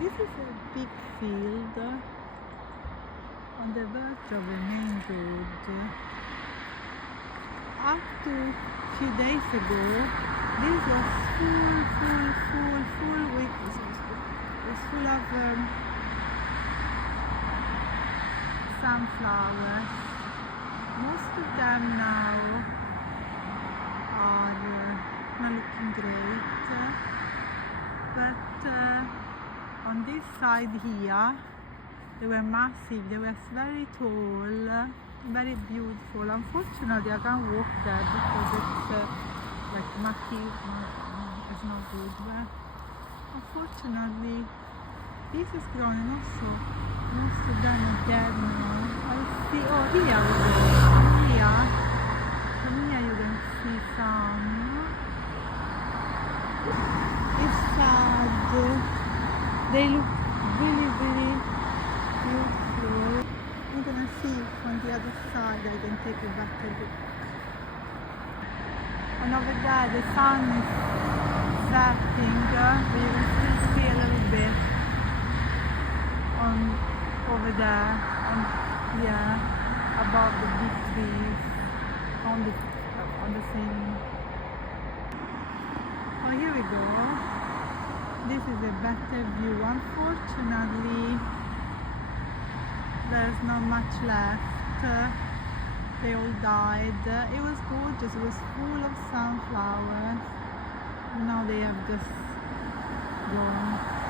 This is a big field on the verge of a main road. Up to a few days ago, this was full of sunflowers. Most of them now are not looking great, but on this side here they were massive, they were very tall, very beautiful. Unfortunately I can't walk there because it's like mucky, it's not good, but unfortunately this is grown and also most of them are dead now. I see, oh here we go, from here you can see some. It's sad. They look really beautiful. I'm gonna see on the other side. I can take a better look. And over there the sun is setting. You can still see a little bit over there, yeah, above the big trees on the same. Oh, here we go. This is a better view. Unfortunately, there's not much left. They all died. It was gorgeous. It was full of sunflowers. Now they have just gone.